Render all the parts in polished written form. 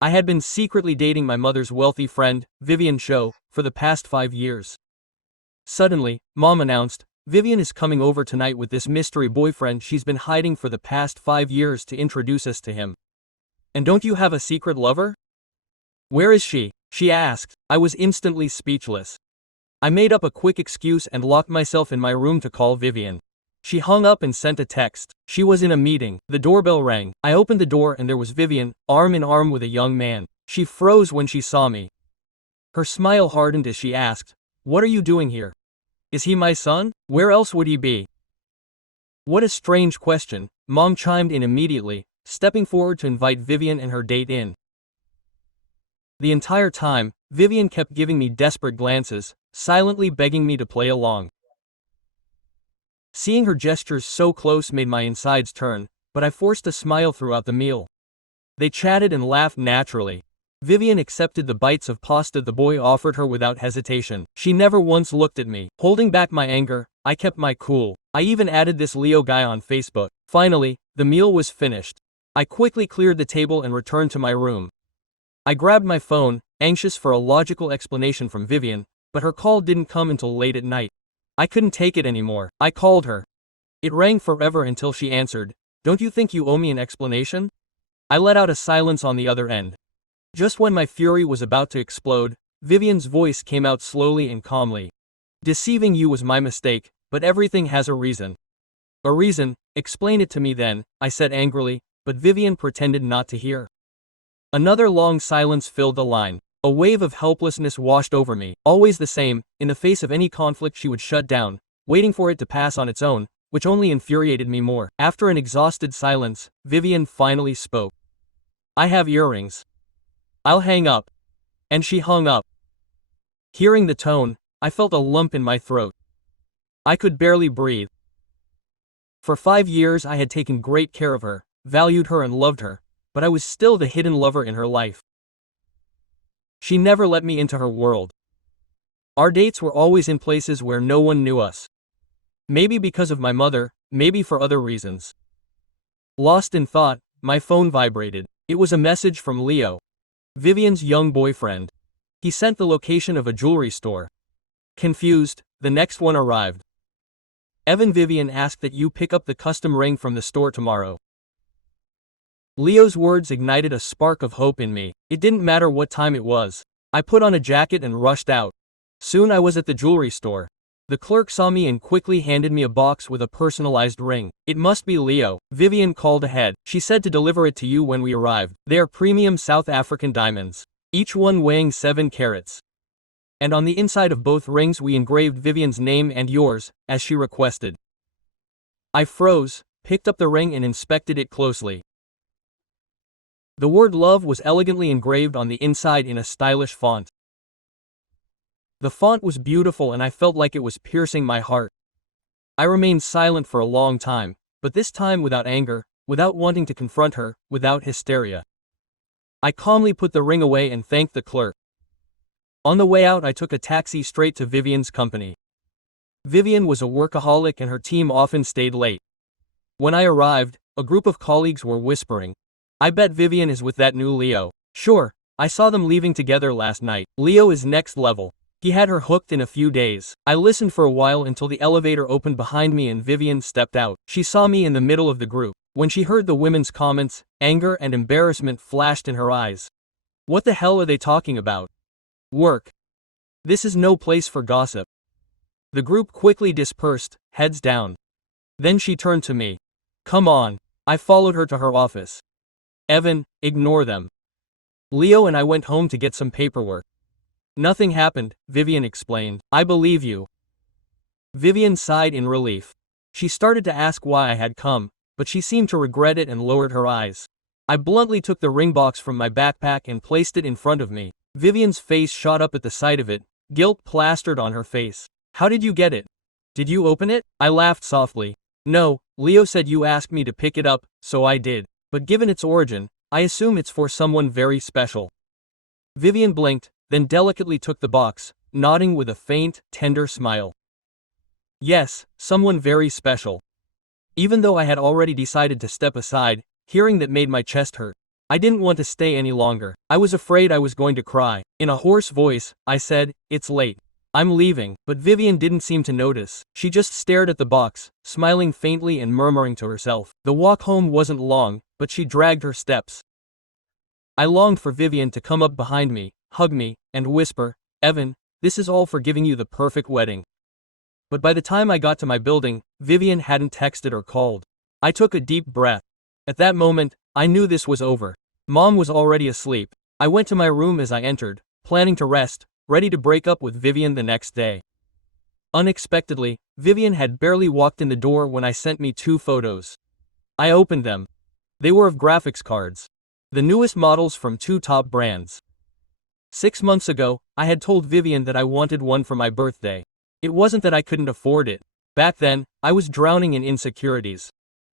I had been secretly dating my mother's wealthy friend, Vivian Shaw, for the past 5 years. Suddenly, Mom announced, Vivian is coming over tonight with this mystery boyfriend she's been hiding for the past 5 years to introduce us to him. And don't you have a secret lover? Where is she? She asked. I was instantly speechless. I made up a quick excuse and locked myself in my room to call Vivian. She hung up and sent a text. She was in a meeting. The doorbell rang. I opened the door and there was Vivian, arm in arm with a young man. She froze when she saw me. Her smile hardened as she asked, "What are you doing here? Is he my son? Where else would he be?" What a strange question, Mom chimed in immediately, stepping forward to invite Vivian and her date in. The entire time, Vivian kept giving me desperate glances, silently begging me to play along. Seeing her gestures so close made my insides turn, but I forced a smile throughout the meal. They chatted and laughed naturally. Vivian accepted the bites of pasta the boy offered her without hesitation. She never once looked at me. Holding back my anger, I kept my cool. I even added this Leo guy on Facebook. Finally, the meal was finished. I quickly cleared the table and returned to my room. I grabbed my phone, anxious for a logical explanation from Vivian, but her call didn't come until late at night. I couldn't take it anymore. I called her. It rang forever until she answered, "Don't you think you owe me an explanation?" I let out a silence on the other end. Just when my fury was about to explode, Vivian's voice came out slowly and calmly. "Deceiving you was my mistake, but everything has a reason." "A reason? Explain it to me then," I said angrily, but Vivian pretended not to hear. Another long silence filled the line. A wave of helplessness washed over me. Always the same, in the face of any conflict she would shut down, waiting for it to pass on its own, which only infuriated me more. After an exhausted silence, Vivian finally spoke. "I have earrings. I'll hang up." And she hung up. Hearing the tone, I felt a lump in my throat. I could barely breathe. For 5 years I had taken great care of her, valued her and loved her, but I was still the hidden lover in her life. She never let me into her world. Our dates were always in places where no one knew us. Maybe because of my mother, maybe for other reasons. Lost in thought, my phone vibrated. It was a message from Leo, Vivian's young boyfriend. He sent the location of a jewelry store. Confused, the next one arrived. Vivian asked that you pick up the custom ring from the store tomorrow." Leo's words ignited a spark of hope in me. It didn't matter what time it was. I put on a jacket and rushed out. Soon I was at the jewelry store. The clerk saw me and quickly handed me a box with a personalized ring. "It must be Leo," Vivian called ahead. "She said to deliver it to you when we arrived. They are premium South African diamonds, each one weighing 7 carats. And on the inside of both rings we engraved Vivian's name and yours, as she requested." I froze, picked up the ring and inspected it closely. The word love was elegantly engraved on the inside in a stylish font. The font was beautiful and I felt like it was piercing my heart. I remained silent for a long time, but this time without anger, without wanting to confront her, without hysteria. I calmly put the ring away and thanked the clerk. On the way out I took a taxi straight to Vivian's company. Vivian was a workaholic and her team often stayed late. When I arrived, a group of colleagues were whispering, "I bet Vivian is with that new Leo." "Sure, I saw them leaving together last night. Leo is next level. He had her hooked in a few days." I listened for a while until the elevator opened behind me and Vivian stepped out. She saw me in the middle of the group. When she heard the women's comments, anger and embarrassment flashed in her eyes. "What the hell are they talking about? Work. This is no place for gossip." The group quickly dispersed, heads down. Then she turned to me. "Come on." I followed her to her office. "Ignore them. Leo and I went home to get some paperwork." "Nothing happened," Vivian explained. "I believe you." Vivian sighed in relief. She started to ask why I had come, but she seemed to regret it and lowered her eyes. I bluntly took the ring box from my backpack and placed it in front of me. Vivian's face shot up at the sight of it, guilt plastered on her face. "How did you get it? Did you open it?" I laughed softly. "No, Leo said you asked me to pick it up, so I did. But given its origin, I assume it's for someone very special." Vivian blinked, then delicately took the box, nodding with a faint, tender smile. "Yes, someone very special." Even though I had already decided to step aside, hearing that made my chest hurt. I didn't want to stay any longer. I was afraid I was going to cry. In a hoarse voice, I said, "It's late. I'm leaving." But Vivian didn't seem to notice. She just stared at the box, smiling faintly and murmuring to herself. The walk home wasn't long, but she dragged her steps. I longed for Vivian to come up behind me, hug me, and whisper, "Evan, this is all for giving you the perfect wedding." But by the time I got to my building, Vivian hadn't texted or called. I took a deep breath. At that moment, I knew this was over. Mom was already asleep. I went to my room as I entered, planning to rest, ready to break up with Vivian the next day. Unexpectedly, Vivian had barely walked in the door when I sent me 2 photos. I opened them. They were of graphics cards. The newest models from 2 top brands. 6 months ago, I had told Vivian that I wanted one for my birthday. It wasn't that I couldn't afford it. Back then, I was drowning in insecurities.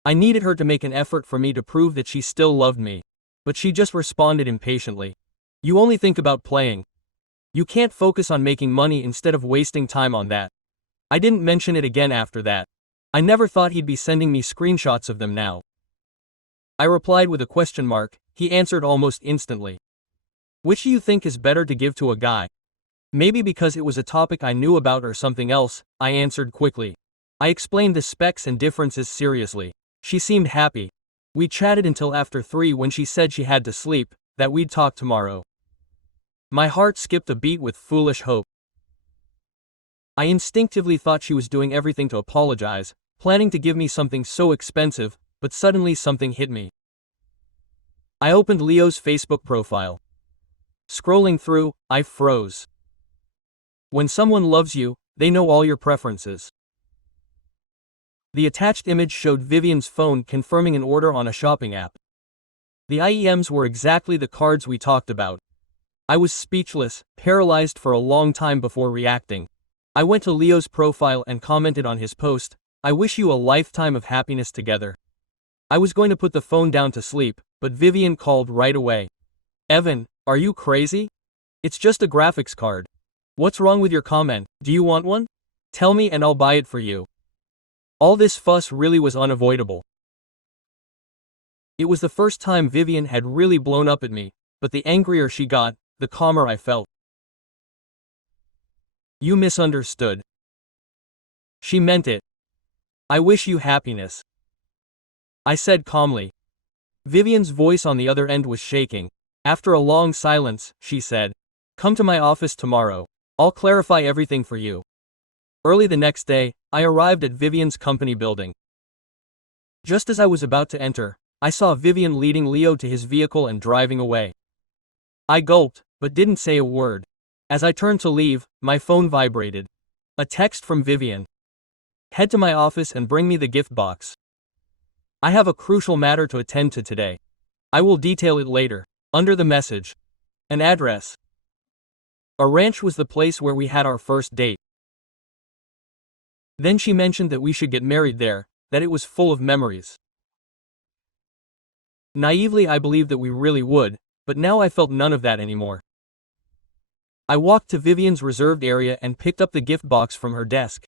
I needed her to make an effort for me to prove that she still loved me. But she just responded impatiently. "You only think about playing. You can't focus on making money instead of wasting time on that." I didn't mention it again after that. I never thought he'd be sending me screenshots of them now. I replied with a question mark. He answered almost instantly. "Which do you think is better to give to a guy?" Maybe because it was a topic I knew about or something else, I answered quickly. I explained the specs and differences seriously. She seemed happy. We chatted until after 3 when she said she had to sleep, that we'd talk tomorrow. My heart skipped a beat with foolish hope. I instinctively thought she was doing everything to apologize, planning to give me something so expensive, but suddenly something hit me. I opened Leo's Facebook profile. Scrolling through, I froze. When someone loves you, they know all your preferences. The attached image showed Vivian's phone confirming an order on a shopping app. The IEMs were exactly the cards we talked about. I was speechless, paralyzed for a long time before reacting. I went to Leo's profile and commented on his post, "I wish you a lifetime of happiness together." I was going to put the phone down to sleep, but Vivian called right away. "Evan, are you crazy? It's just a graphics card. What's wrong with your comment? Do you want one? Tell me and I'll buy it for you." All this fuss really was unavoidable. It was the first time Vivian had really blown up at me, but the angrier she got, the calmer I felt. "You misunderstood. She meant it. I wish you happiness," I said calmly. Vivian's voice on the other end was shaking. After a long silence, she said, "Come to my office tomorrow. I'll clarify everything for you." Early the next day, I arrived at Vivian's company building. Just as I was about to enter, I saw Vivian leading Leo to his vehicle and driving away. I gulped, but didn't say a word. As I turned to leave, my phone vibrated. A text from Vivian. "Head to my office and bring me the gift box. I have a crucial matter to attend to today. I will detail it later." Under the message, an address. A ranch was the place where we had our first date. Then she mentioned that we should get married there, that it was full of memories. Naively I believed that we really would, but now I felt none of that anymore. I walked to Vivian's reserved area and picked up the gift box from her desk.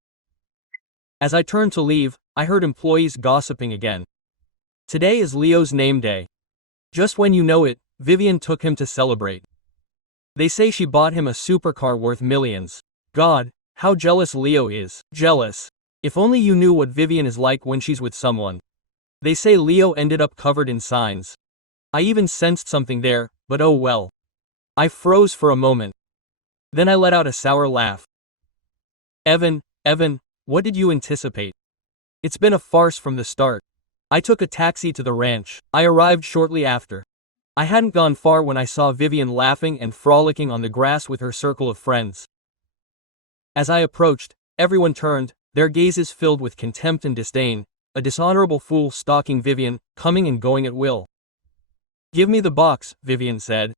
As I turned to leave, I heard employees gossiping again. "Today is Leo's name day. Just when you know it, Vivian took him to celebrate. They say she bought him a supercar worth millions. God, how jealous Leo is. Jealous. If only you knew what Vivian is like when she's with someone. They say Leo ended up covered in signs. I even sensed something there, but oh well." I froze for a moment. Then I let out a sour laugh. Evan, what did you anticipate? It's been a farce from the start." I took a taxi to the ranch. I arrived shortly after. I hadn't gone far when I saw Vivian laughing and frolicking on the grass with her circle of friends. As I approached, everyone turned, their gazes filled with contempt and disdain, a dishonorable fool stalking Vivian, coming and going at will. "Give me the box," Vivian said.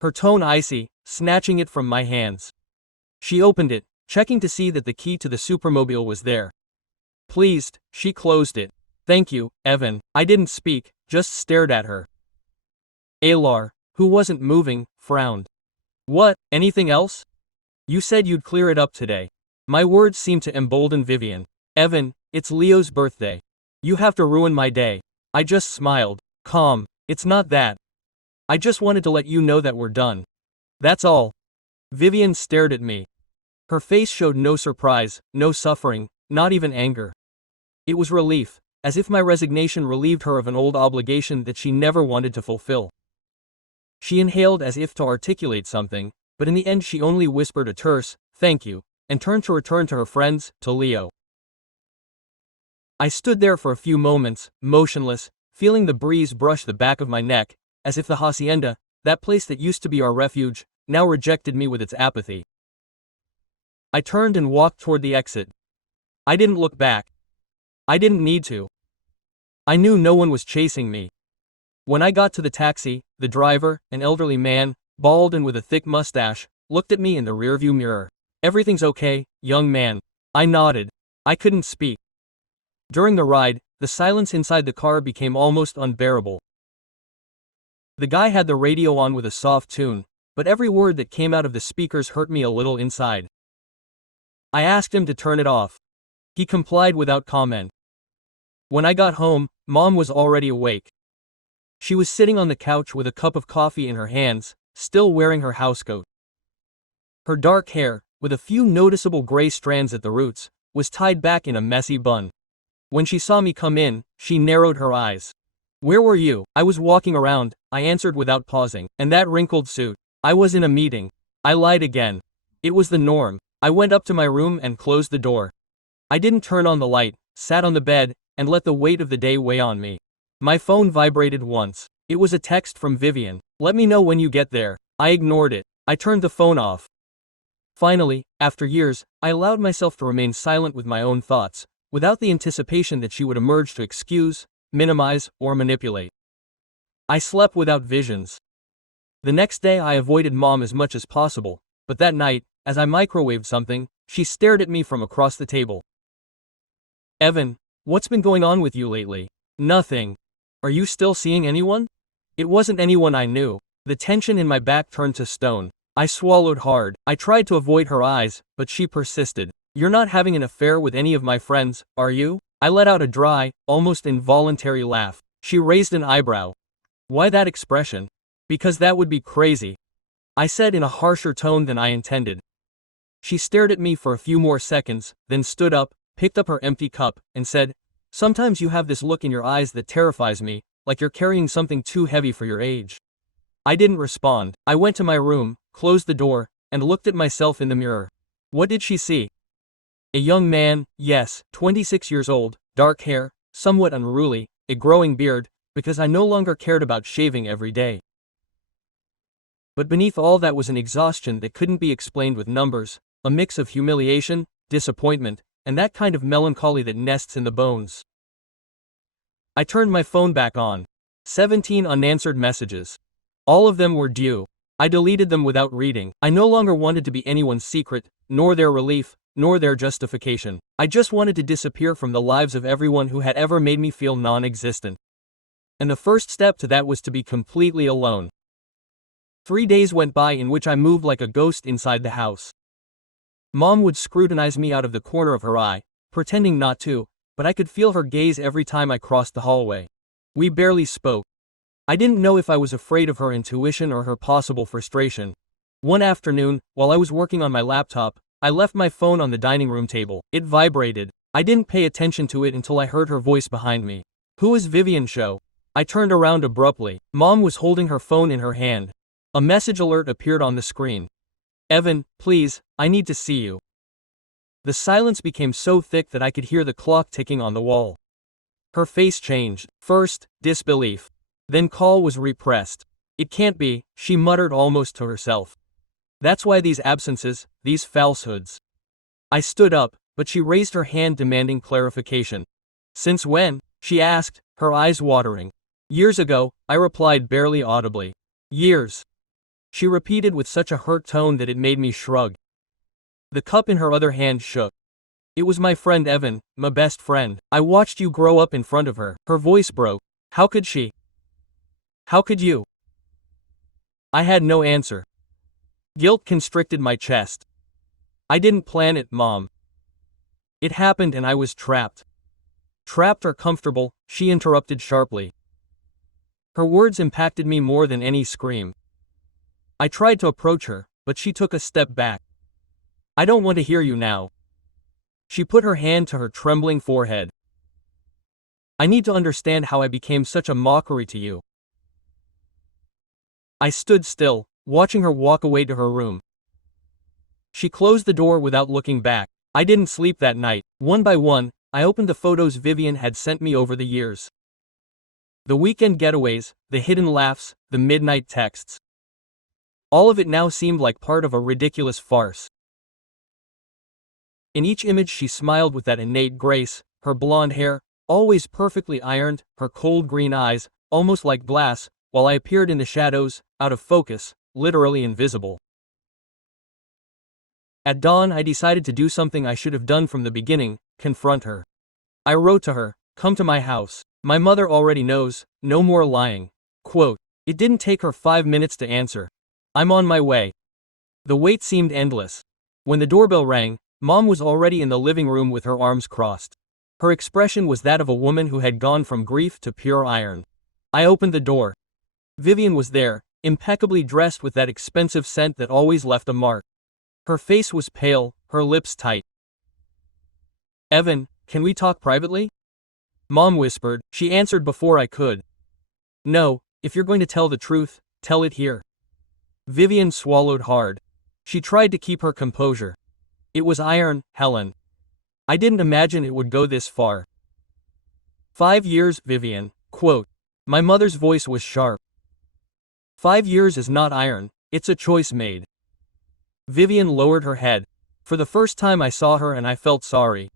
Her tone icy, snatching it from my hands. She opened it, checking to see that the key to the supermobile was there. Pleased, she closed it. "Thank you, Evan." I didn't speak, just stared at her. Alar, who wasn't moving, frowned. "What, anything else? You said you'd clear it up today." My words seemed to embolden Vivian. "Evan, it's Leo's birthday. You have to ruin my day." I just smiled. Calm. "It's not that. I just wanted to let you know that we're done. That's all. Vivian stared at me. Her face showed no surprise, no suffering, not even anger. It was relief, as if my resignation relieved her of an old obligation that she never wanted to fulfill. She inhaled as if to articulate something, but in the end she only whispered a terse, "Thank you," and turned to return to her friends, to Leo. I stood there for a few moments, motionless, feeling the breeze brush the back of my neck, as if the hacienda, that place that used to be our refuge, now rejected me with its apathy. I turned and walked toward the exit. I didn't look back. I didn't need to. I knew no one was chasing me. When I got to the taxi, the driver, an elderly man, bald and with a thick mustache, looked at me in the rearview mirror. "Everything's okay, young man." I nodded. I couldn't speak. During the ride, the silence inside the car became almost unbearable. The guy had the radio on with a soft tune, but every word that came out of the speakers hurt me a little inside. I asked him to turn it off. He complied without comment. When I got home, Mom was already awake. She was sitting on the couch with a cup of coffee in her hands, still wearing her housecoat. Her dark hair, with a few noticeable gray strands at the roots, was tied back in a messy bun. When she saw me come in, she narrowed her eyes. "Where were you?" "I was walking around," I answered without pausing. "And that wrinkled suit?" "I was in a meeting." I lied again. It was the norm. I went up to my room and closed the door. I didn't turn on the light, sat on the bed, and let the weight of the day weigh on me. My phone vibrated once. It was a text from Vivian. "Let me know when you get there." I ignored it. I turned the phone off. Finally, after years, I allowed myself to remain silent with my own thoughts, without the anticipation that she would emerge to excuse, minimize, or manipulate. I slept without visions. The next day I avoided Mom as much as possible, but that night, as I microwaved something, she stared at me from across the table. "Evan, what's been going on with you lately?" "Nothing." "Are you still seeing anyone?" It wasn't anyone I knew. The tension in my back turned to stone. I swallowed hard. I tried to avoid her eyes, but she persisted. "You're not having an affair with any of my friends, are you?" I let out a dry, almost involuntary laugh. She raised an eyebrow. "Why that expression?" "Because that would be crazy," I said in a harsher tone than I intended. She stared at me for a few more seconds, then stood up, picked up her empty cup, and said, "Sometimes you have this look in your eyes that terrifies me, like you're carrying something too heavy for your age." I didn't respond. I went to my room, closed the door, and looked at myself in the mirror. What did she see? A young man, yes, 26 years old, dark hair, somewhat unruly, a growing beard, because I no longer cared about shaving every day. But beneath all that was an exhaustion that couldn't be explained with numbers, a mix of humiliation, disappointment, and that kind of melancholy that nests in the bones. I turned my phone back on. 17 unanswered messages. All of them were due. I deleted them without reading. I no longer wanted to be anyone's secret, nor their relief, nor their justification. I just wanted to disappear from the lives of everyone who had ever made me feel non-existent. And the first step to that was to be completely alone. 3 days went by in which I moved like a ghost inside the house. Mom would scrutinize me out of the corner of her eye, pretending not to, but I could feel her gaze every time I crossed the hallway. We barely spoke. I didn't know if I was afraid of her intuition or her possible frustration. One afternoon, while I was working on my laptop, I left my phone on the dining room table. It vibrated. I didn't pay attention to it until I heard her voice behind me. "Who is Vivian Shaw?" I turned around abruptly. Mom was holding her phone in her hand. A message alert appeared on the screen. "Evan, please, I need to see you." The silence became so thick that I could hear the clock ticking on the wall. Her face changed. First, disbelief. Then call was repressed. "It can't be," she muttered almost to herself. "That's why these absences, these falsehoods." I stood up, but she raised her hand demanding clarification. "Since when?" she asked, her eyes watering. "Years ago," I replied barely audibly. "Years." She repeated with such a hurt tone that it made me shrug. The cup in her other hand shook. "It was my friend Evan, my best friend. I watched you grow up in front of her." Her voice broke. "How could she? How could you?" I had no answer. Guilt constricted my chest. "I didn't plan it, Mom. It happened and I was trapped." "Trapped or comfortable?" she interrupted sharply. Her words impacted me more than any scream. I tried to approach her, but she took a step back. I don't want to hear you now. She put her hand to her trembling forehead. I need to understand how I became such a mockery to you. I stood still, watching her walk away to her room. She closed the door without looking back. I didn't sleep that night. One by one, I opened the photos Vivian had sent me over the years. The weekend getaways, the hidden laughs, the midnight texts. All of it now seemed like part of a ridiculous farce. In each image she smiled with that innate grace, her blonde hair, always perfectly ironed, her cold green eyes, almost like glass, while I appeared in the shadows, out of focus, literally invisible. At dawn I decided to do something I should have done from the beginning, confront her. I wrote to her, "Come to my house. My mother already knows, no more lying." Quote, it didn't take her 5 minutes to answer. "I'm on my way." The wait seemed endless. When the doorbell rang, Mom was already in the living room with her arms crossed. Her expression was that of a woman who had gone from grief to pure iron. I opened the door. Vivian was there, impeccably dressed with that expensive scent that always left a mark. Her face was pale, her lips tight. "Evan, can we talk privately?" Mom whispered. She answered before I could. "No, if you're going to tell the truth, tell it here." Vivian swallowed hard. She tried to keep her composure. "It was iron, Helen. I didn't imagine it would go this far." 5 years, Vivian. Quote. My mother's voice was sharp. 5 years is not iron, it's a choice made. Vivian lowered her head. For the first time I saw her and I felt sorry.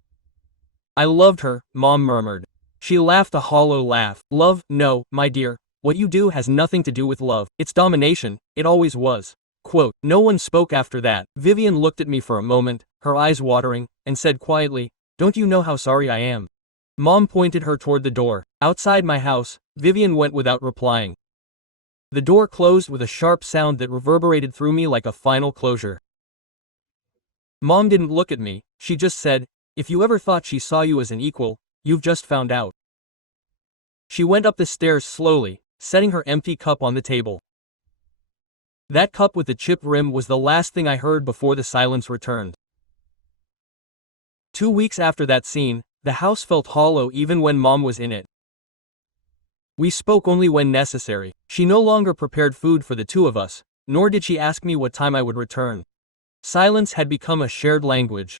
"I loved her," Mom murmured. She laughed a hollow laugh. "Love? No, my dear. What you do has nothing to do with love. It's domination, it always was." Quote. No one spoke after that. Vivian looked at me for a moment, her eyes watering, and said quietly, "Don't you know how sorry I am?" Mom pointed her toward the door. Outside my house, Vivian went without replying. The door closed with a sharp sound that reverberated through me like a final closure. Mom didn't look at me, she just said, "If you ever thought she saw you as an equal, you've just found out." She went up the stairs slowly, setting her empty cup on the table. That cup with the chipped rim was the last thing I heard before the silence returned. 2 weeks after that scene, the house felt hollow even when Mom was in it. We spoke only when necessary. She no longer prepared food for the two of us, nor did she ask me what time I would return. Silence had become a shared language.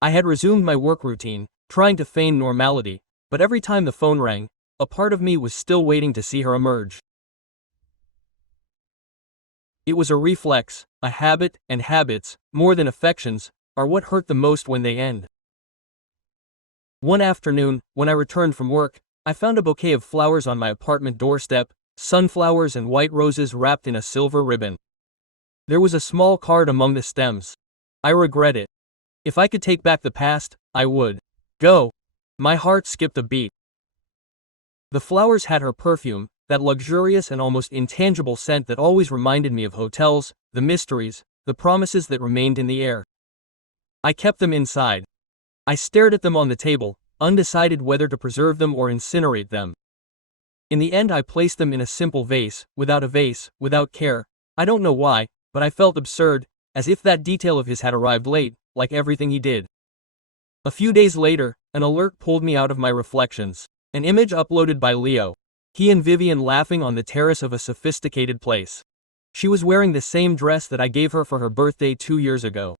I had resumed my work routine, trying to feign normality, but every time the phone rang, a part of me was still waiting to see her emerge. It was a reflex, a habit, and habits, more than affections, are what hurt the most when they end. One afternoon, when I returned from work, I found a bouquet of flowers on my apartment doorstep, sunflowers and white roses wrapped in a silver ribbon. There was a small card among the stems. "I regret it. If I could take back the past, I would. Go." My heart skipped a beat. The flowers had her perfume, that luxurious and almost intangible scent that always reminded me of hotels, the mysteries, the promises that remained in the air. I kept them inside. I stared at them on the table, undecided whether to preserve them or incinerate them. In the end I placed them in a simple vase, without care. I don't know why, but I felt absurd, as if that detail of his had arrived late, like everything he did. A few days later, an alert pulled me out of my reflections. An image uploaded by Leo. He and Vivian laughing on the terrace of a sophisticated place. She was wearing the same dress that I gave her for her birthday 2 years ago.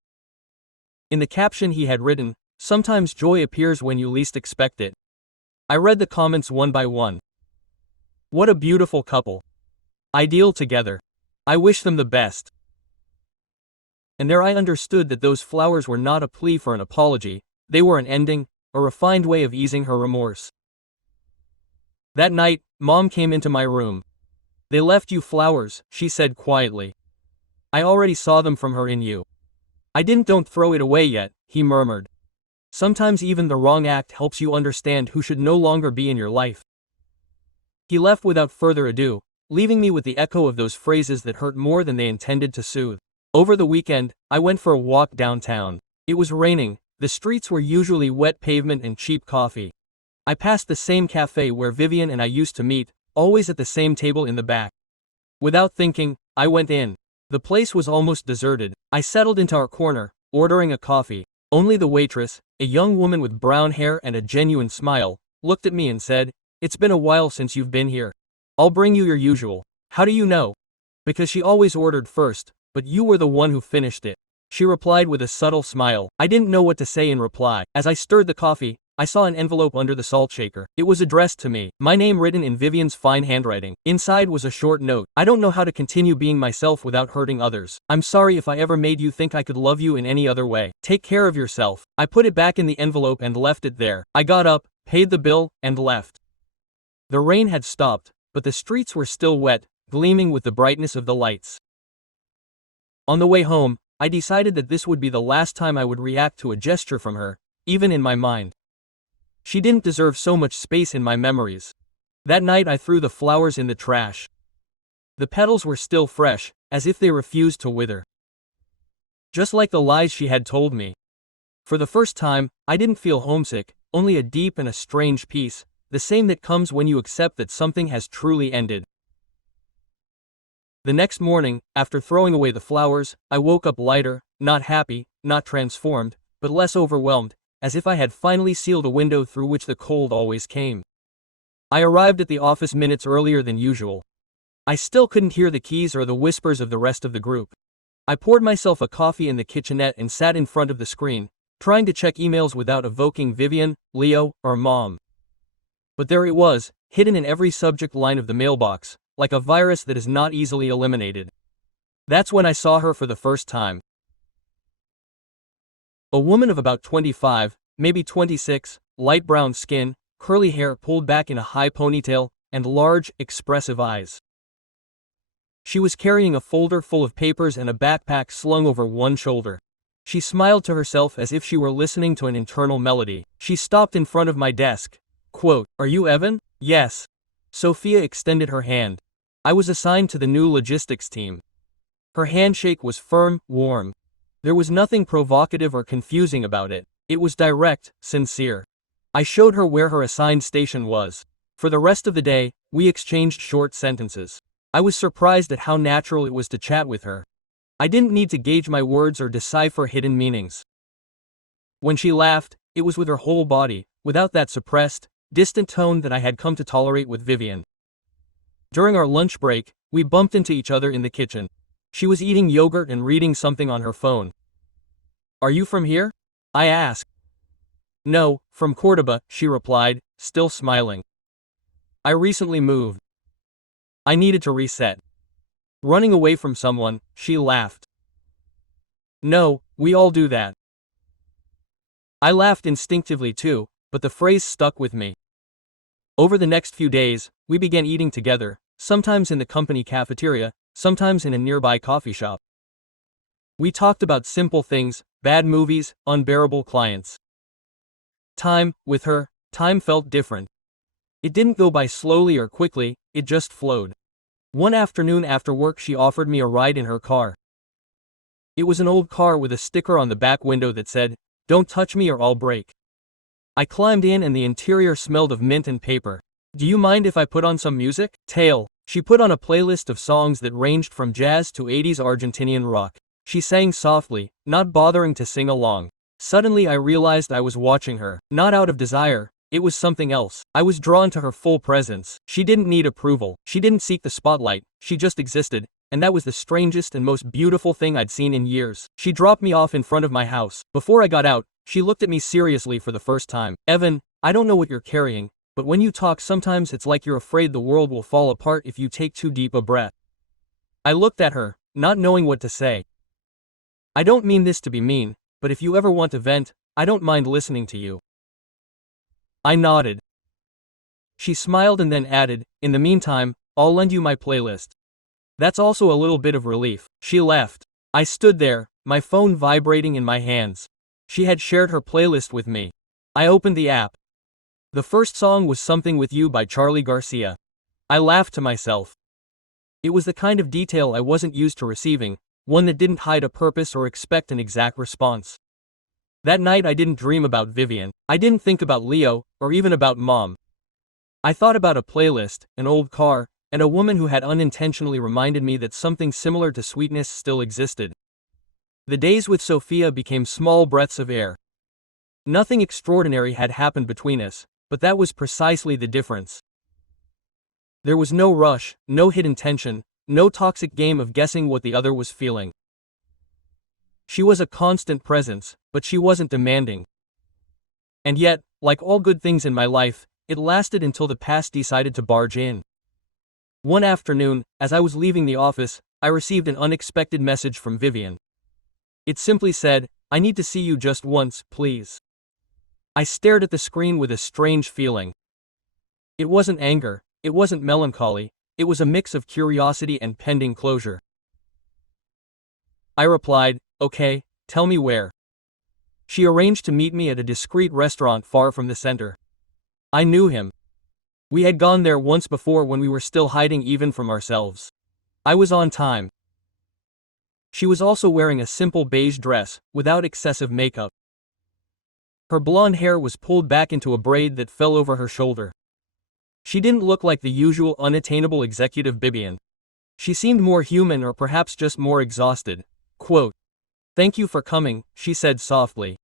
In the caption he had written, "Sometimes joy appears when you least expect it." I read the comments one by one. What a beautiful couple. Ideal together. I wish them the best. And there I understood that those flowers were not a plea for an apology, they were an ending, a refined way of easing her remorse. That night, Mom came into my room. "They left you flowers," she said quietly. "I already saw them from her in you." "I didn't. Don't throw it away yet," he murmured. "Sometimes even the wrong act helps you understand who should no longer be in your life." He left without further ado, leaving me with the echo of those phrases that hurt more than they intended to soothe. Over the weekend, I went for a walk downtown. It was raining, the streets were usually wet pavement and cheap coffee. I passed the same cafe where Vivian and I used to meet, always at the same table in the back. Without thinking, I went in. The place was almost deserted. I settled into our corner, ordering a coffee. Only the waitress, a young woman with brown hair and a genuine smile, looked at me and said, "It's been a while since you've been here. I'll bring you your usual." "How do you know?" "Because she always ordered first, but you were the one who finished it," she replied with a subtle smile. I didn't know what to say in reply. As I stirred the coffee, I saw an envelope under the salt shaker. It was addressed to me, my name written in Vivian's fine handwriting. Inside was a short note. "I don't know how to continue being myself without hurting others. I'm sorry if I ever made you think I could love you in any other way. Take care of yourself." I put it back in the envelope and left it there. I got up, paid the bill, and left. The rain had stopped, but the streets were still wet, gleaming with the brightness of the lights. On the way home, I decided that this would be the last time I would react to a gesture from her, even in my mind. She didn't deserve so much space in my memories. That night I threw the flowers in the trash. The petals were still fresh, as if they refused to wither. Just like the lies she had told me. For the first time, I didn't feel homesick, only a deep and a strange peace, the same that comes when you accept that something has truly ended. The next morning, after throwing away the flowers, I woke up lighter, not happy, not transformed, but less overwhelmed, as if I had finally sealed a window through which the cold always came. I arrived at the office minutes earlier than usual. I still couldn't hear the keys or the whispers of the rest of the group. I poured myself a coffee in the kitchenette and sat in front of the screen, trying to check emails without evoking Vivian, Leo, or Mom. But there it was, hidden in every subject line of the mailbox, like a virus that is not easily eliminated. That's when I saw her for the first time. A woman of about 25, maybe 26, light brown skin, curly hair pulled back in a high ponytail, and large, expressive eyes. She was carrying a folder full of papers and a backpack slung over one shoulder. She smiled to herself as if she were listening to an internal melody. She stopped in front of my desk. Quote, "Are you Evan?" "Yes." Sophia extended her hand. I was assigned to the new logistics team. Her handshake was firm, warm. There was nothing provocative or confusing about it. It was direct, sincere. I showed her where her assigned station was. For the rest of the day, we exchanged short sentences. I was surprised at how natural it was to chat with her. I didn't need to gauge my words or decipher hidden meanings. When she laughed, it was with her whole body, without that suppressed, distant tone that I had come to tolerate with Vivian. During our lunch break, we bumped into each other in the kitchen. She was eating yogurt and reading something on her phone. "Are you from here?" I asked. "No, from Cordoba," she replied, still smiling. "I recently moved. I needed to reset." Running away from someone, she laughed. "No, we all do that." I laughed instinctively too, but the phrase stuck with me. Over the next few days, we began eating together, sometimes in the company cafeteria, sometimes in a nearby coffee shop. We talked about simple things, bad movies, unbearable clients. With her, time felt different. It didn't go by slowly or quickly, it just flowed. One afternoon after work she offered me a ride in her car. It was an old car with a sticker on the back window that said, "Don't touch me or I'll break." I climbed in and the interior smelled of mint and paper. "Do you mind if I put on some music?" She put on a playlist of songs that ranged from jazz to 80s Argentinian rock. She sang softly, not bothering to sing along. Suddenly I realized I was watching her, not out of desire, it was something else. I was drawn to her full presence. She didn't need approval, she didn't seek the spotlight, she just existed, and that was the strangest and most beautiful thing I'd seen in years. She dropped me off in front of my house. Before I got out, she looked at me seriously for the first time. "Evan, I don't know what you're carrying, but when you talk sometimes it's like you're afraid the world will fall apart if you take too deep a breath." I looked at her, not knowing what to say. "I don't mean this to be mean, but if you ever want to vent, I don't mind listening to you." I nodded. She smiled and then added, "In the meantime, I'll lend you my playlist." That's also a little bit of relief. She left. I stood there, my phone vibrating in my hands. She had shared her playlist with me. I opened the app. The first song was Something With You by Charlie Garcia. I laughed to myself. It was the kind of detail I wasn't used to receiving, one that didn't hide a purpose or expect an exact response. That night I didn't dream about Vivian. I didn't think about Leo, or even about Mom. I thought about a playlist, an old car, and a woman who had unintentionally reminded me that something similar to sweetness still existed. The days with Sophia became small breaths of air. Nothing extraordinary had happened between us, but that was precisely the difference. There was no rush, no hidden tension, no toxic game of guessing what the other was feeling. She was a constant presence, but she wasn't demanding. And yet, like all good things in my life, it lasted until the past decided to barge in. One afternoon, as I was leaving the office, I received an unexpected message from Vivian. It simply said, "I need to see you just once, please." I stared at the screen with a strange feeling. It wasn't anger, it wasn't melancholy, it was a mix of curiosity and pending closure. I replied, "Okay, tell me where." She arranged to meet me at a discreet restaurant far from the center. I knew him. We had gone there once before when we were still hiding even from ourselves. I was on time. She was also wearing a simple beige dress, without excessive makeup. Her blonde hair was pulled back into a braid that fell over her shoulder. She didn't look like the usual unattainable executive Vivian. She seemed more human or perhaps just more exhausted. Quote, "Thank you for coming," she said softly.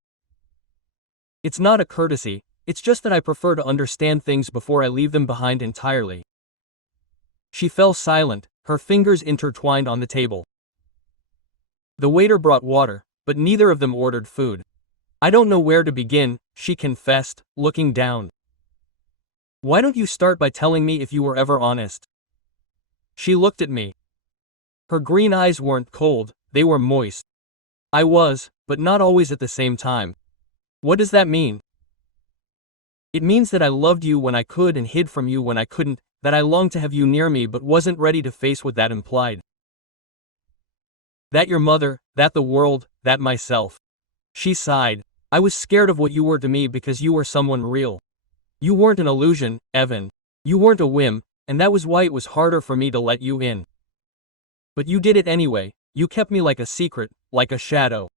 "It's not a courtesy, it's just that I prefer to understand things before I leave them behind entirely." She fell silent, her fingers intertwined on the table. The waiter brought water, but neither of them ordered food. "I don't know where to begin," she confessed, looking down. "Why don't you start by telling me if you were ever honest?" She looked at me. Her green eyes weren't cold, they were moist. I was, but not always at the same time. "What does that mean?" "It means that I loved you when I could and hid from you when I couldn't, that I longed to have you near me but wasn't ready to face what that implied. That your mother, that the world, that myself." She sighed. "I was scared of what you were to me because you were someone real. You weren't an illusion, Evan. You weren't a whim, and that was why it was harder for me to let you in. But you did it anyway, you kept me like a secret, like a shadow."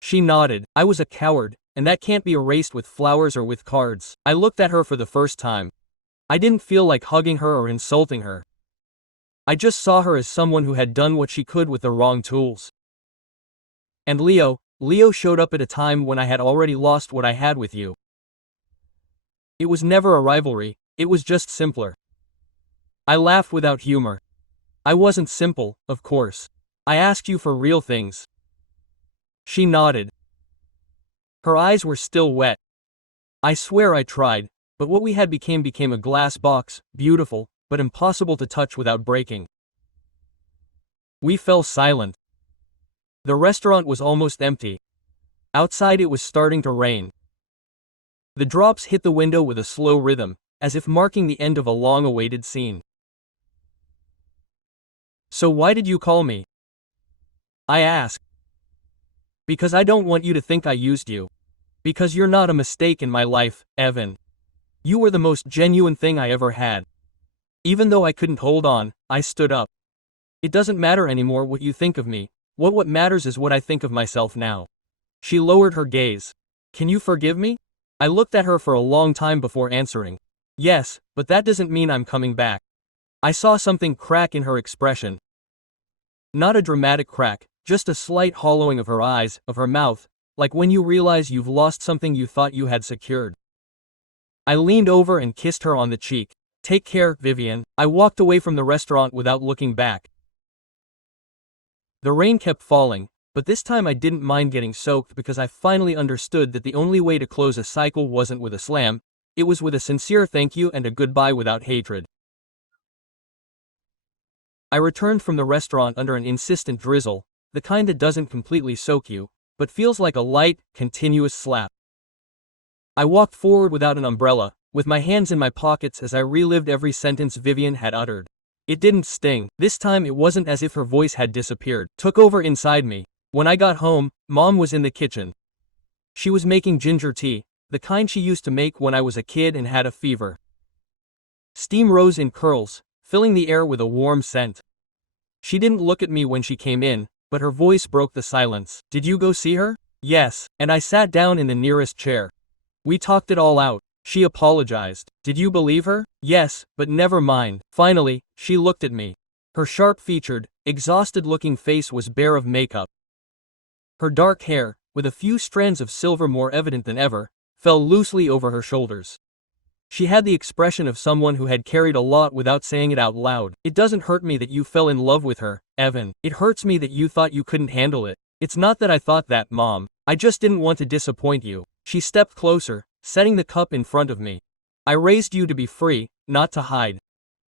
She nodded. "I was a coward, and that can't be erased with flowers or with cards." I looked at her for the first time. I didn't feel like hugging her or insulting her. I just saw her as someone who had done what she could with the wrong tools. And Leo showed up at a time when I had already lost what I had with you. It was never a rivalry, it was just simpler. I laughed without humor. "I wasn't simple, of course. I asked you for real things." She nodded. Her eyes were still wet. "I swear I tried, but what we had became a glass box, beautiful, but impossible to touch without breaking." We fell silent. The restaurant was almost empty. Outside it was starting to rain. The drops hit the window with a slow rhythm, as if marking the end of a long-awaited scene. "So why did you call me?" I asked. "Because I don't want you to think I used you. Because you're not a mistake in my life, Evan. You were the most genuine thing I ever had." Even though I couldn't hold on, I stood up. "It doesn't matter anymore what you think of me. What matters is what I think of myself now." She lowered her gaze. "Can you forgive me?" I looked at her for a long time before answering. "Yes, but that doesn't mean I'm coming back." I saw something crack in her expression. Not a dramatic crack, just a slight hollowing of her eyes, of her mouth, like when you realize you've lost something you thought you had secured. I leaned over and kissed her on the cheek. "Take care, Vivian." I walked away from the restaurant without looking back. The rain kept falling, but this time I didn't mind getting soaked because I finally understood that the only way to close a cycle wasn't with a slam, it was with a sincere thank you and a goodbye without hatred. I returned from the restaurant under an insistent drizzle, the kind that doesn't completely soak you, but feels like a light, continuous slap. I walked forward without an umbrella, with my hands in my pockets as I relived every sentence Vivian had uttered. It didn't sting. This time it wasn't as if her voice had disappeared. Took over inside me. When I got home, Mom was in the kitchen. She was making ginger tea, the kind she used to make when I was a kid and had a fever. Steam rose in curls, filling the air with a warm scent. She didn't look at me when she came in, but her voice broke the silence. "Did you go see her?" "Yes," and I sat down in the nearest chair. "We talked it all out." She apologized. "Did you believe her?" Yes, but never mind. Finally, she looked at me. Her sharp-featured, exhausted-looking face was bare of makeup. Her dark hair, with a few strands of silver more evident than ever, fell loosely over her shoulders. She had the expression of someone who had carried a lot without saying it out loud. It doesn't hurt me that you fell in love with her, Evan. It hurts me that you thought you couldn't handle it. It's not that I thought that, Mom. I just didn't want to disappoint you. She stepped closer, setting the cup in front of me. I raised you to be free, not to hide.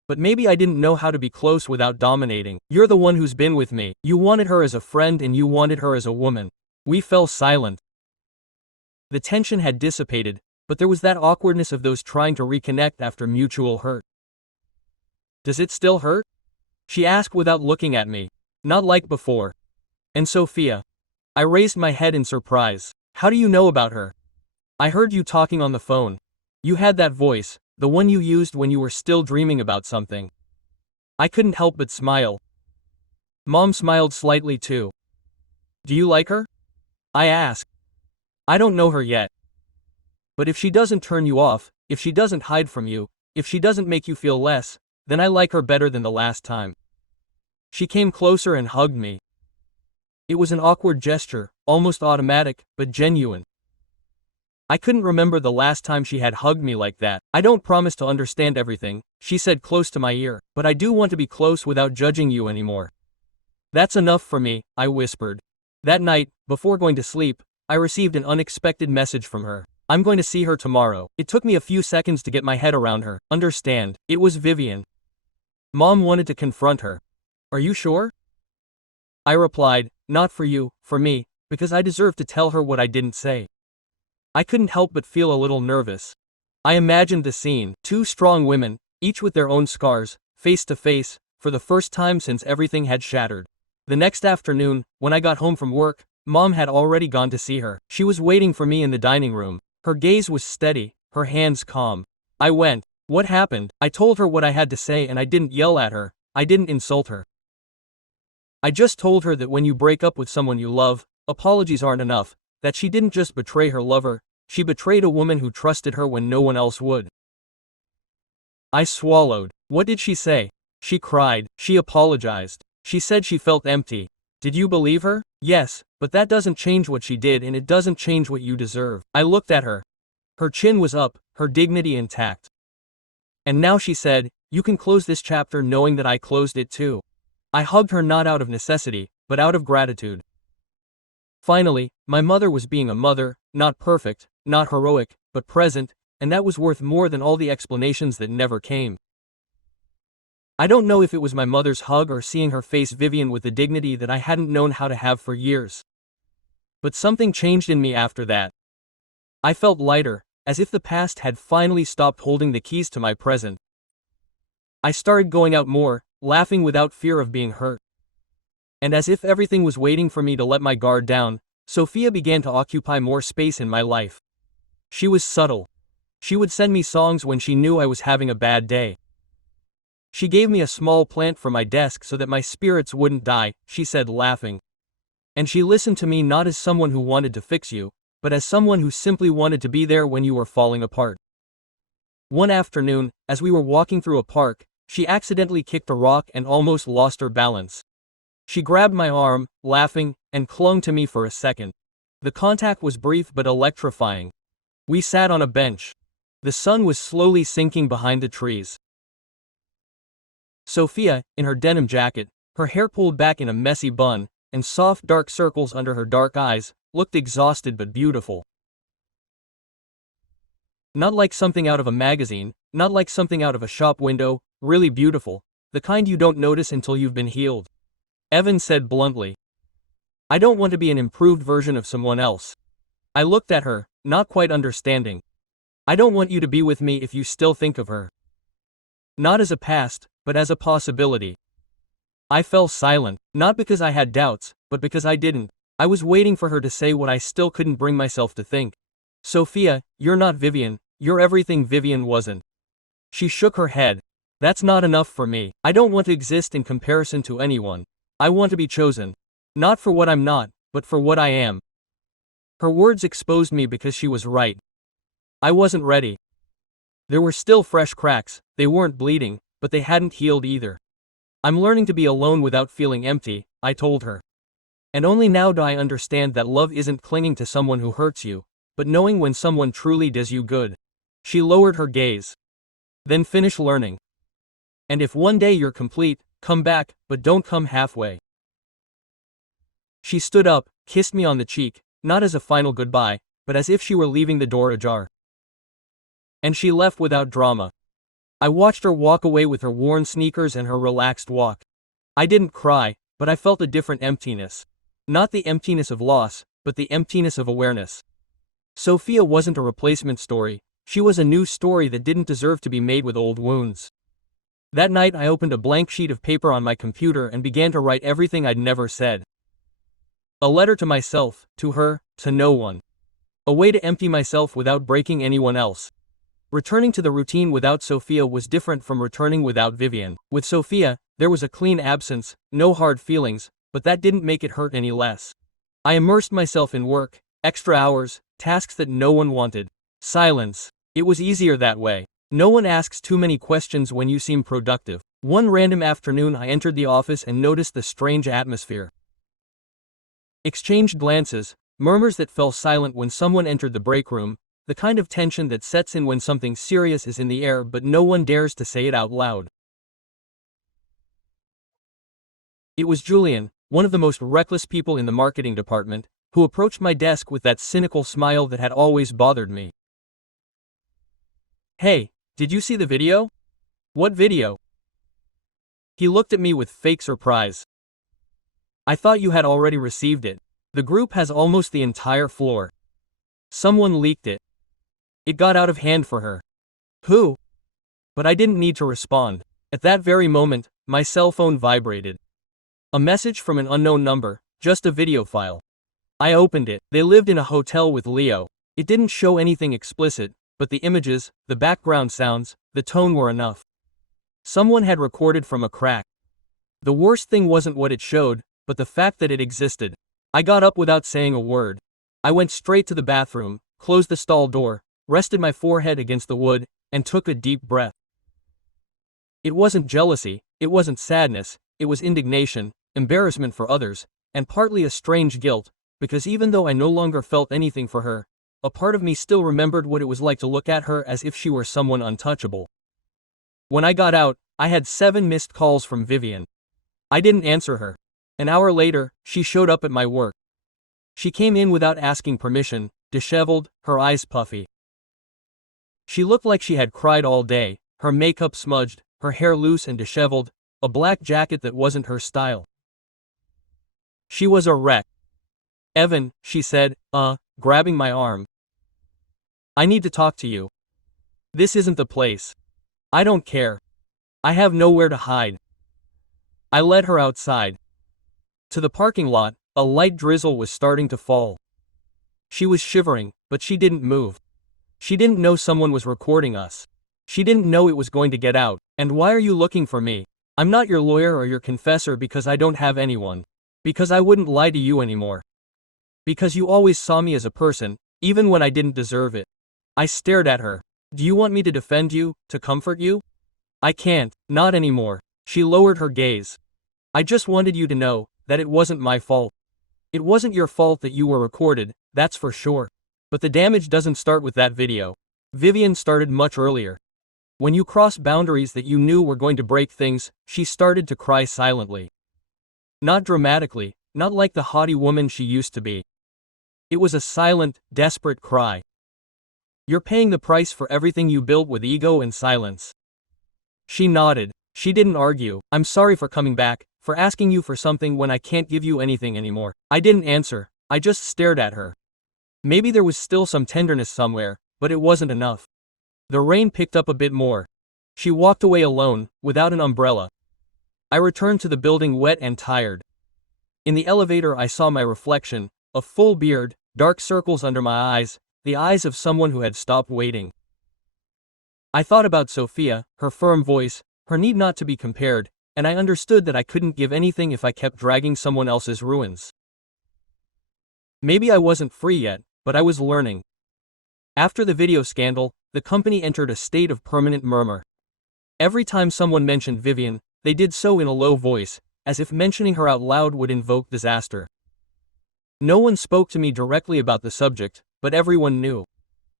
But maybe I didn't know how to be close without dominating. You're the one who's been with me. You wanted her as a friend and you wanted her as a woman. We fell silent. The tension had dissipated, but there was that awkwardness of those trying to reconnect after mutual hurt. Does it still hurt? She asked without looking at me. Not like before. And Sophia? I raised my head in surprise. How do you know about her? I heard you talking on the phone. You had that voice, the one you used when you were still dreaming about something. I couldn't help but smile. Mom smiled slightly too. Do you like her? I asked. I don't know her yet. But if she doesn't turn you off, if she doesn't hide from you, if she doesn't make you feel less, then I like her better than the last time. She came closer and hugged me. It was an awkward gesture, almost automatic, but genuine. I couldn't remember the last time she had hugged me like that. I don't promise to understand everything, she said close to my ear, but I do want to be close without judging you anymore. That's enough for me, I whispered. That night, before going to sleep, I received an unexpected message from her. I'm going to see her tomorrow. It took me a few seconds to get my head around her. Understand, it was Vivian. Mom wanted to confront her. Are you sure? I replied, not for you, for me, because I deserve to tell her what I didn't say. I couldn't help but feel a little nervous. I imagined the scene, two strong women, each with their own scars, face to face, for the first time since everything had shattered. The next afternoon, when I got home from work, Mom had already gone to see her. She was waiting for me in the dining room. Her gaze was steady, her hands calm. I went. What happened? I told her what I had to say and I didn't yell at her. I didn't insult her. I just told her that when you break up with someone you love, apologies aren't enough, that she didn't just betray her lover, she betrayed a woman who trusted her when no one else would. I swallowed. What did she say? She cried. She apologized. She said she felt empty. Did you believe her? Yes, but that doesn't change what she did and it doesn't change what you deserve. I looked at her. Her chin was up, her dignity intact. And now she said, you can close this chapter knowing that I closed it too. I hugged her not out of necessity, but out of gratitude. Finally, my mother was being a mother, not perfect, not heroic, but present, and that was worth more than all the explanations that never came. I don't know if it was my mother's hug or seeing her face Vivian with the dignity that I hadn't known how to have for years. But something changed in me after that. I felt lighter, as if the past had finally stopped holding the keys to my present. I started going out more, laughing without fear of being hurt. And as if everything was waiting for me to let my guard down, Sophia began to occupy more space in my life. She was subtle. She would send me songs when she knew I was having a bad day. She gave me a small plant for my desk so that my spirits wouldn't die, she said laughing. And she listened to me not as someone who wanted to fix you, but as someone who simply wanted to be there when you were falling apart. One afternoon, as we were walking through a park, she accidentally kicked a rock and almost lost her balance. She grabbed my arm, laughing, and clung to me for a second. The contact was brief but electrifying. We sat on a bench. The sun was slowly sinking behind the trees. Sophia, in her denim jacket, her hair pulled back in a messy bun, and soft dark circles under her dark eyes, looked exhausted but beautiful. Not like something out of a magazine, not like something out of a shop window, really beautiful, the kind you don't notice until you've been healed. Evan said bluntly. I don't want to be an improved version of someone else. I looked at her, not quite understanding. I don't want you to be with me if you still think of her. Not as a past, but as a possibility. I fell silent, not because I had doubts, but because I didn't. I was waiting for her to say what I still couldn't bring myself to think. Sophia, you're not Vivian, you're everything Vivian wasn't. She shook her head. That's not enough for me. I don't want to exist in comparison to anyone. I want to be chosen. Not for what I'm not, but for what I am. Her words exposed me because she was right. I wasn't ready. There were still fresh cracks, they weren't bleeding, but they hadn't healed either. I'm learning to be alone without feeling empty, I told her. And only now do I understand that love isn't clinging to someone who hurts you, but knowing when someone truly does you good. She lowered her gaze. Then finish learning. And if one day you're complete, come back, but don't come halfway. She stood up, kissed me on the cheek, not as a final goodbye, but as if she were leaving the door ajar. And she left without drama. I watched her walk away with her worn sneakers and her relaxed walk. I didn't cry, but I felt a different emptiness. Not the emptiness of loss, but the emptiness of awareness. Sophia wasn't a replacement story, she was a new story that didn't deserve to be made with old wounds. That night I opened a blank sheet of paper on my computer and began to write everything I'd never said. A letter to myself, to her, to no one. A way to empty myself without breaking anyone else. Returning to the routine without Sophia was different from returning without Vivian. With Sophia, there was a clean absence, no hard feelings, but that didn't make it hurt any less. I immersed myself in work, extra hours, tasks that no one wanted. Silence. It was easier that way. No one asks too many questions when you seem productive. One random afternoon I entered the office and noticed the strange atmosphere. Exchanged glances, murmurs that fell silent when someone entered the break room, the kind of tension that sets in when something serious is in the air but no one dares to say it out loud. It was Julian, one of the most reckless people in the marketing department, who approached my desk with that cynical smile that had always bothered me. "Hey, did you see the video?" "What video?" He looked at me with fake surprise. "I thought you had already received it. The group has almost the entire floor. Someone leaked it. It got out of hand for her." "Who?" But I didn't need to respond. At that very moment, my cell phone vibrated. A message from an unknown number, just a video file. I opened it. They lived in a hotel with Leo. It didn't show anything explicit, but the images, the background sounds, the tone were enough. Someone had recorded from a crack. The worst thing wasn't what it showed, but the fact that it existed. I got up without saying a word. I went straight to the bathroom, closed the stall door, rested my forehead against the wood, and took a deep breath. It wasn't jealousy, it wasn't sadness, it was indignation, embarrassment for others, and partly a strange guilt, because even though I no longer felt anything for her, a part of me still remembered what it was like to look at her as if she were someone untouchable. When I got out, I had 7 missed calls from Vivian. I didn't answer her. An hour later, she showed up at my work. She came in without asking permission, disheveled, her eyes puffy. She looked like she had cried all day, her makeup smudged, her hair loose and disheveled, a black jacket that wasn't her style. She was a wreck. "Evan," she said, grabbing my arm. "I need to talk to you. This isn't the place. I don't care. I have nowhere to hide." I led her outside. To the parking lot, a light drizzle was starting to fall. She was shivering, but she didn't move. She didn't know someone was recording us. She didn't know it was going to get out. "And why are you looking for me? I'm not your lawyer or your confessor because I don't have anyone. Because I wouldn't lie to you anymore. Because you always saw me as a person, even when I didn't deserve it." I stared at her. "Do you want me to defend you, to comfort you?" "I can't, not anymore." She lowered her gaze. "I just wanted you to know that it wasn't my fault. It wasn't your fault that you were recorded, that's for sure. But the damage doesn't start with that video. Vivian started much earlier. When you crossed boundaries that you knew were going to break things, she started to cry silently. Not dramatically, not like the haughty woman she used to be. It was a silent, desperate cry. You're paying the price for everything you built with ego and silence." She nodded. She didn't argue. "I'm sorry for coming back, for asking you for something when I can't give you anything anymore." I didn't answer, I just stared at her. Maybe there was still some tenderness somewhere, but it wasn't enough. The rain picked up a bit more. She walked away alone, without an umbrella. I returned to the building wet and tired. In the elevator I saw my reflection, a full beard, dark circles under my eyes, the eyes of someone who had stopped waiting. I thought about Sophia, her firm voice, her need not to be compared, and I understood that I couldn't give anything if I kept dragging someone else's ruins. Maybe I wasn't free yet, but I was learning. After the video scandal, the company entered a state of permanent murmur. Every time someone mentioned Vivian, they did so in a low voice, as if mentioning her out loud would invoke disaster. No one spoke to me directly about the subject, but everyone knew.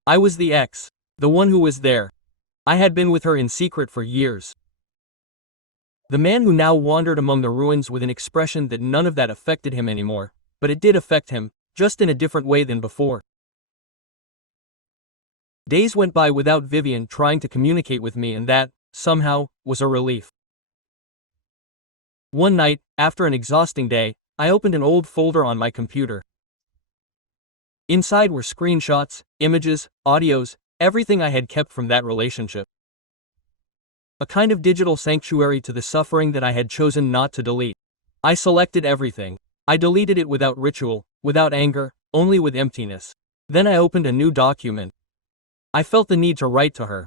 I was the ex, the one who was there. I had been with her in secret for years. The man who now wandered among the ruins with an expression that none of that affected him anymore, but it did affect him, just in a different way than before. Days went by without Vivian trying to communicate with me, and that, somehow, was a relief. One night, after an exhausting day, I opened an old folder on my computer. Inside were screenshots, images, audios, everything I had kept from that relationship. A kind of digital sanctuary to the suffering that I had chosen not to delete. I selected everything. I deleted it without ritual, without anger, only with emptiness. Then I opened a new document. I felt the need to write to her.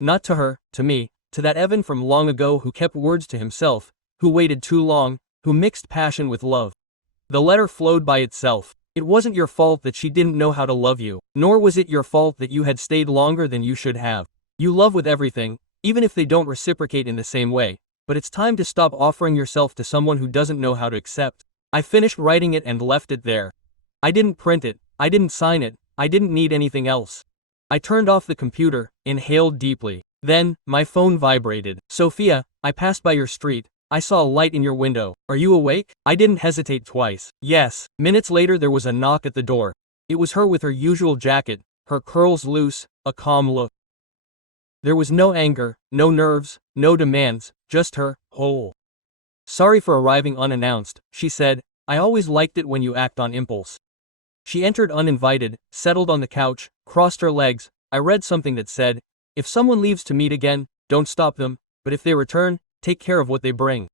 Not to her, to me, to that Evan from long ago who kept words to himself, who waited too long, who mixed passion with love. The letter flowed by itself. It wasn't your fault that she didn't know how to love you, nor was it your fault that you had stayed longer than you should have. You love with everything, even if they don't reciprocate in the same way, but it's time to stop offering yourself to someone who doesn't know how to accept. I finished writing it and left it there. I didn't print it, I didn't sign it, I didn't need anything else. I turned off the computer, inhaled deeply. Then, my phone vibrated. Sophia, I passed by your street. I saw a light in your window. Are you awake? I didn't hesitate twice. Yes. Minutes later there was a knock at the door. It was her with her usual jacket, her curls loose, a calm look. There was no anger, no nerves, no demands, just her, whole. Sorry for arriving unannounced, she said. I always liked it when you act on impulse. She entered uninvited, settled on the couch, crossed her legs. I read something that said, if someone leaves to meet again, don't stop them, but if they return, take care of what they bring.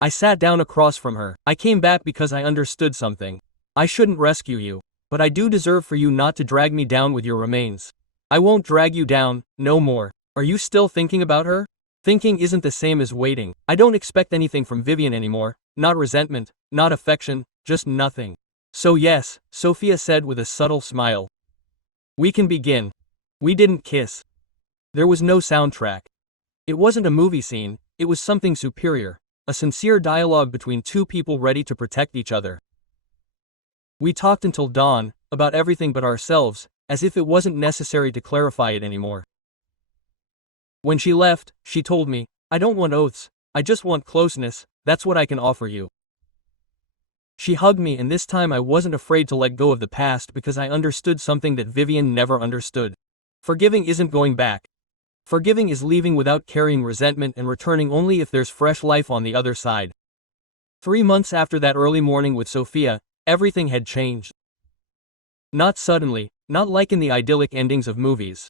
I sat down across from her. I came back because I understood something. I shouldn't rescue you, but I do deserve for you not to drag me down with your remains. I won't drag you down, no more. Are you still thinking about her? Thinking isn't the same as waiting. I don't expect anything from Vivian anymore, not resentment, not affection, just nothing. So yes, Sophia said with a subtle smile. We can begin. We didn't kiss. There was no soundtrack. It wasn't a movie scene, it was something superior, a sincere dialogue between two people ready to protect each other. We talked until dawn, about everything but ourselves, as if it wasn't necessary to clarify it anymore. When she left, she told me, I don't want oaths, I just want closeness, that's what I can offer you. She hugged me, and this time I wasn't afraid to let go of the past because I understood something that Vivian never understood. Forgiving isn't going back. Forgiving is leaving without carrying resentment and returning only if there's fresh life on the other side. 3 months after that early morning with Sophia, everything had changed. Not suddenly, not like in the idyllic endings of movies.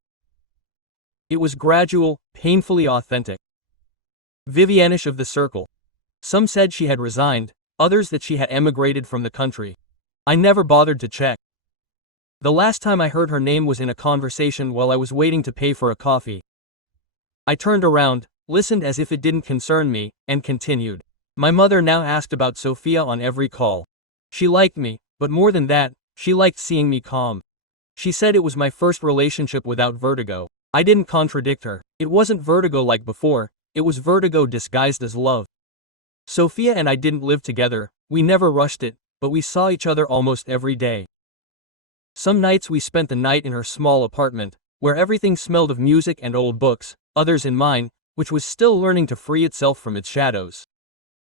It was gradual, painfully authentic. Vivianish of the circle. Some said she had resigned, others that she had emigrated from the country. I never bothered to check. The last time I heard her name was in a conversation while I was waiting to pay for a coffee. I turned around, listened as if it didn't concern me, and continued. My mother now asked about Sophia on every call. She liked me, but more than that, she liked seeing me calm. She said it was my first relationship without vertigo. I didn't contradict her. It wasn't vertigo like before, it was vertigo disguised as love. Sophia and I didn't live together, we never rushed it, but we saw each other almost every day. Some nights we spent the night in her small apartment, where everything smelled of music and old books, others in mine, which was still learning to free itself from its shadows.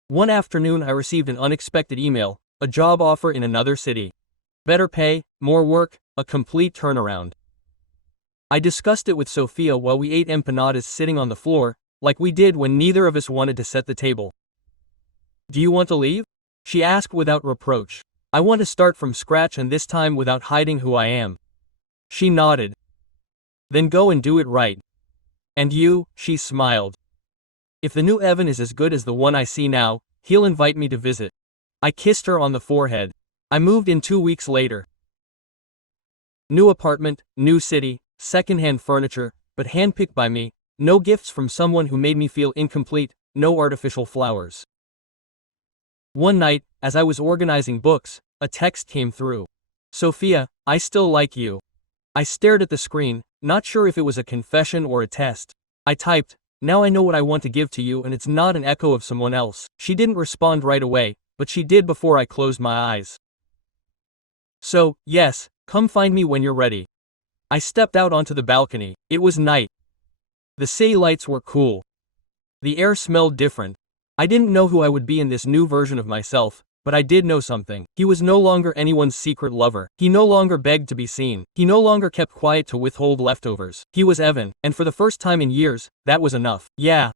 One afternoon I received an unexpected email, a job offer in another city. Better pay, more work, a complete turnaround. I discussed it with Sophia while we ate empanadas sitting on the floor, like we did when neither of us wanted to set the table. Do you want to leave? She asked without reproach. I want to start from scratch, and this time without hiding who I am. She nodded. Then go and do it right. And you, she smiled. If the new Evan is as good as the one I see now, he'll invite me to visit. I kissed her on the forehead. I moved in 2 weeks later. New apartment, new city, second-hand furniture, but handpicked by me, no gifts from someone who made me feel incomplete, no artificial flowers. One night, as I was organizing books, a text came through. Sophia, I still like you. I stared at the screen, not sure if it was a confession or a test. I typed, "Now I know what I want to give to you and it's not an echo of someone else." She didn't respond right away, but she did before I closed my eyes. "So, yes, come find me when you're ready." I stepped out onto the balcony. It was night. The city lights were cool. The air smelled different. I didn't know who I would be in this new version of myself, but I did know something. He was no longer anyone's secret lover. He no longer begged to be seen. He no longer kept quiet to withhold leftovers. He was Evan, and for the first time in years, that was enough. Yeah,